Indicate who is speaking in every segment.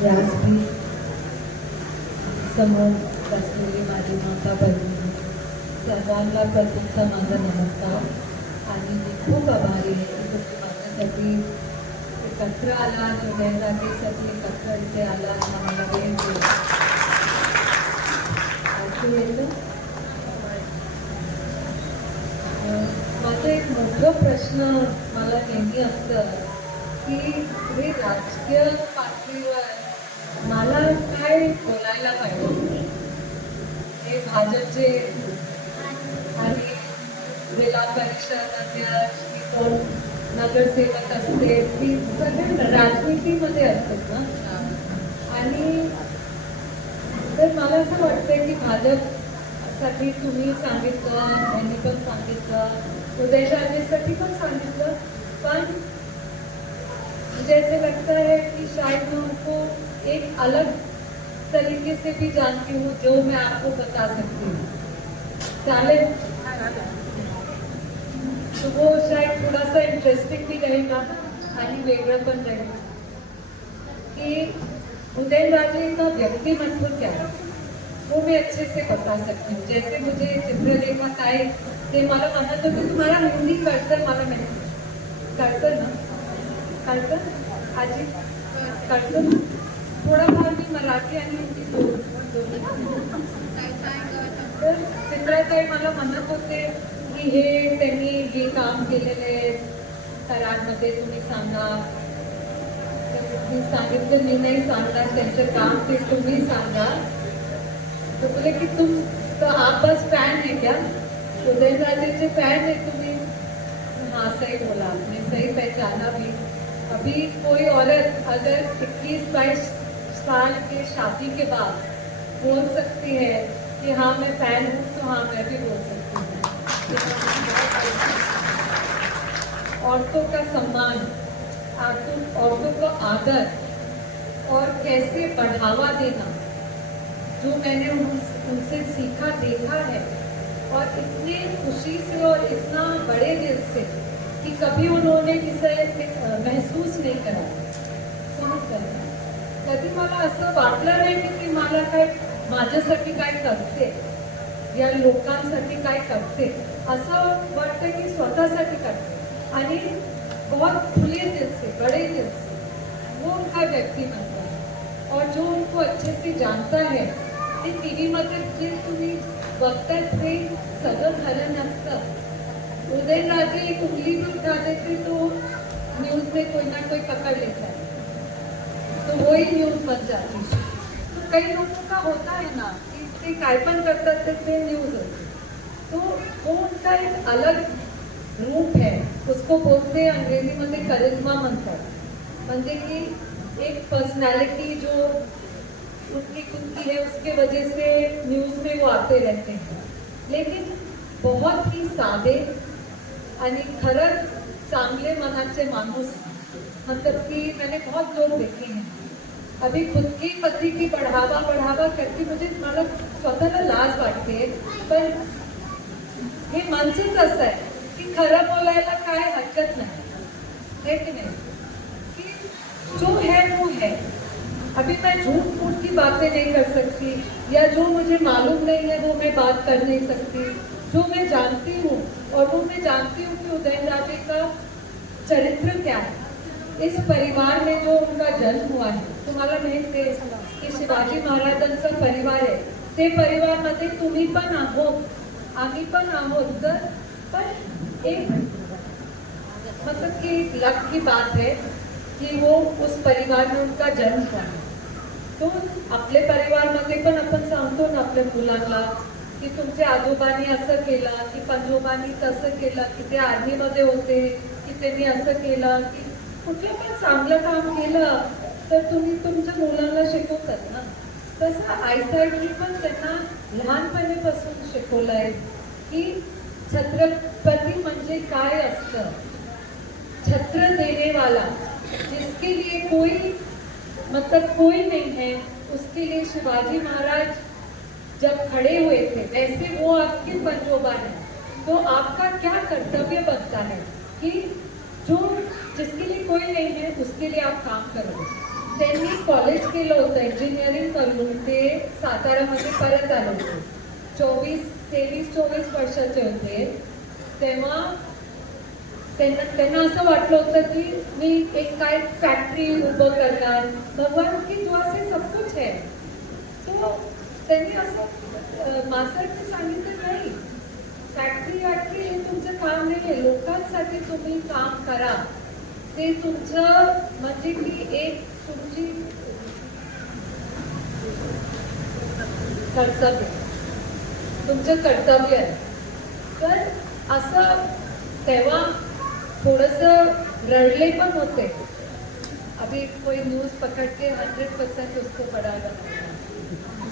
Speaker 1: व्यासपीठ समोर बसलेली माझी माता बहिणी सर्वांना प्रथमचा माझा नमस्कार. आणि मी खूप आभारी आहे की तुम्ही माझ्यासाठी एकत्र आला उदयनराजेसाठी एकत्र इथे आला आम्हाला वेळ ऐकू येतं? अं, माझं एक मोठं प्रश्न मला नेहमी असतं की हे राजकीय पातळीवर मला काय बोलायला पाहिजे? हे भाजपचे आणि जिल्हा परिषद अध्यक्ष की कोण नगरसेवक असते ती सगळे राजनीतीमध्ये असतात ना? आणि तर मला असं वाटतं की भाजपसाठी तुम्ही सांगितलं यांनी पण सांगितलं उदयशाहीसाठी पण सांगितलं पण मुझे ऐसे लगता है कि शायद मैं उनको एक अलग तरीके से भी जानती हूँ, जो मैं आपको बता सकती हूँ। चालेल? तो वो शायद थोड़ा सा इंटरेस्टिंग भी रहेगा वेगळं पण रहेगा। कि उदयनराजे का व्यक्तिमत्व क्या है, वो मैं अच्छे से बता सकती हूँ। जैसे मुझे चित्रलेखा काय ते मला म्हणत होते तुम्हाला हिंदी कळतं मला नाही कळतं ना? कळतं आजी कळतं थोडाफार मी मराठी आणि हिंदी तर चित्राताई मला म्हणत होते की हे त्यांनी हे काम केलेले आहे तुम्ही सांगा. सांगितलं, मी नाही सांगणार, त्यांचं काम ते तुम्ही सांगा. तो बोले कि तुम तो आप बस फ़ैन है क्या? उदयनराजे के फ़ैन है तुम्हें. हाँ सही बोला. आपने सही पहचाना भी अभी कोई औरत अगर 21 बाईस साल के शादी के बाद बोल सकती है कि हाँ मैं फ़ैन हूँ तो हाँ मैं भी बोल सकती हूँ। औरतों का सम्मान औरतों को आदर और कैसे बढ़ावा देना, जो मैंने उन- उनसे सीखा, देखा है। और इतने खुशी से और इतना बड़े दिल से कि कभी उन्होंने किसे महसूस नाही करा। समजतं का? कधी मला असं वाटलं नाही की ती मला काय माझ्यासाठी काय करते? या लोकांसाठी काय करते? असं वाटतं की स्वतःसाठी करते. आणि बहुत खुले दिल से बड़े दिल से वो उनका व्यक्तिमत्व है. और जो उनको अच्छे से जानता है ते टी व्हीमध्ये जे तुम्ही बघतात ते सगळं खरं नसतं. उदयनराजे एक उंगली भी उठा देते तो न्यूज में कोई ना कोई पकड़ लेता है तो वही न्यूज़ बन जाती है। तो कई लोगों का होता है ना कि ते काय पण न्यूज़ होते तो वो उनका एक अलग रूप है। उसको बोलते हैं, अंग्रेज़ी मध्ये करिश्मा म्हणतात म्हणजे की एक पर्सनालिटी जो उनकी की है, उसके वजह से न्यूज़ में वो आते रहते हैं। लेकिन बहुत ही साधे आणि खरंच चांगले मनाचे माणूस मतलब कि मैंने बहुत लोग देखे हैं। अभी खुद की पति की बढ़ावा बढ़ावा करके मुझे मतलब स्वतःला लाज वाटते पण हे मनसेच असं आहे की खरं बोलायला काय हरकत नाही। है की नाही। कि जो है, वो है। अभी मैं झूठ फूट की बातें नहीं कर सकती, या जो मुझे मालूम नहीं है, वो मैं बात कर नहीं सकती। जो मैं जानती हूँ, और वो मैं जानती हूँ कि उदयनराजे का चरित्र क्या है। इस परिवार में जो उनका जन्म हुआ है तुम्हाला माहीत आहे की शिवाजी महाराजांचा परिवार आहे. ते परिवारमध्ये तुम्ही पण आहोत. आम्ही पण आहोत तर पण एक मतलब कि लक की बात है कि वो उस परिवार में उनका जन्म हुआ है। तो आपल्या परिवारमध्ये पण आपण सांगतो ना आपल्या मुलांना की तुमच्या आजोबांनी असं केलं की पंजोबांनी तसं केलं की ते आर्मीमध्ये होते की त्यांनी असं केलं की कुठलं पण चांगलं काम केलं तर तुम्ही तुमच्या मुलांना शिकवतात ना. तसं आईसाईडनी पण त्यांना लहानपणीपासून शिकवलंय की छत्रपती म्हणजे काय असतं? छत्र देने वाला जिसके लिए कोई मतलब कोई नहीं है, उसके लिए शिवाजी महाराज जब खड़े हुए थे, वैसे वो आपके पंजोबा है। तो आपका क्या कर्तव्य बनता है कि जो जिसके लिए कोई नहीं है, उसके लिए आप काम करो त्यांनी कॉलेज केलं होतं इंजिनिअरिंग करून ते सातारामध्ये परत आले होते. चोवीस तेवीस चोवीस वर्षाचे होते. तेव्हा त्यांना त्यांना असं वाटलं होतं की मी एक काय फॅक्टरी उभं करणार? भगवान की तू असे सब कुछ है. तो त्यांनी असं अं, मास्तरने सांगितलं नाही. फॅक्टरी वाटली हे तुमचं काम नाही आहे. लोकांसाठी तुम्ही काम करा. ते तुमचं म्हणजे की एक कर्तव्य तुमचं कर्तव्य आहे. तर असं तेव्हा थोडस रडले पण होते. अभी कोई न्यूज़ पकड़ के हंड्रेड परसेंट उसको पढ़ाएगा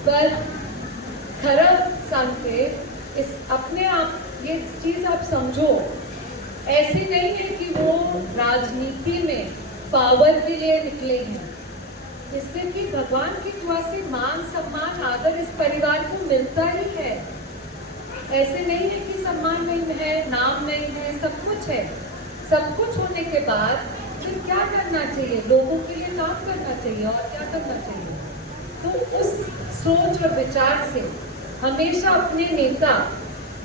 Speaker 1: पर खरं सांगते, इस अपने आप, ये चीज़ आप समझो, ऐसी नहीं है कि वो राजनीति में पावर के लिए निकले हैं. इसलिए कि भगवान की दुआ से मान, सम्मान, आदर इस परिवार को मिलता ही है। ऐसे नहीं है कि सम्मान नहीं है, नाम नहीं है, सब कुछ है। सब कुछ होने के बाद फिर क्या करना चाहिए? लोगों के लिए काम करना चाहिए और क्या करना चाहिए? तो उस सोच और विचार से हमेशा अपने नेता,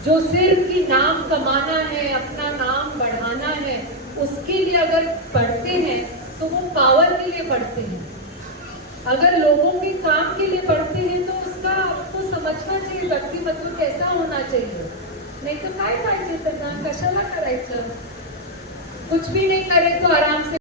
Speaker 1: जो सिर्फ़ की नाम कमाना है, अपना नाम बढ़ाना है, उसके लिए अगर पढ़ते हैं तो वो पावर के लिए पढ़ते हैं। अगर लोगों के काम के लिए पढ़ते हैं तो उसका आपको समझना चाहिए, व्यक्तिमत्व कैसा होना चाहिए। नहीं तो काय पाहिजे त्यांना कशाला करायचं? कुछ भी नहीं करे तो आराम से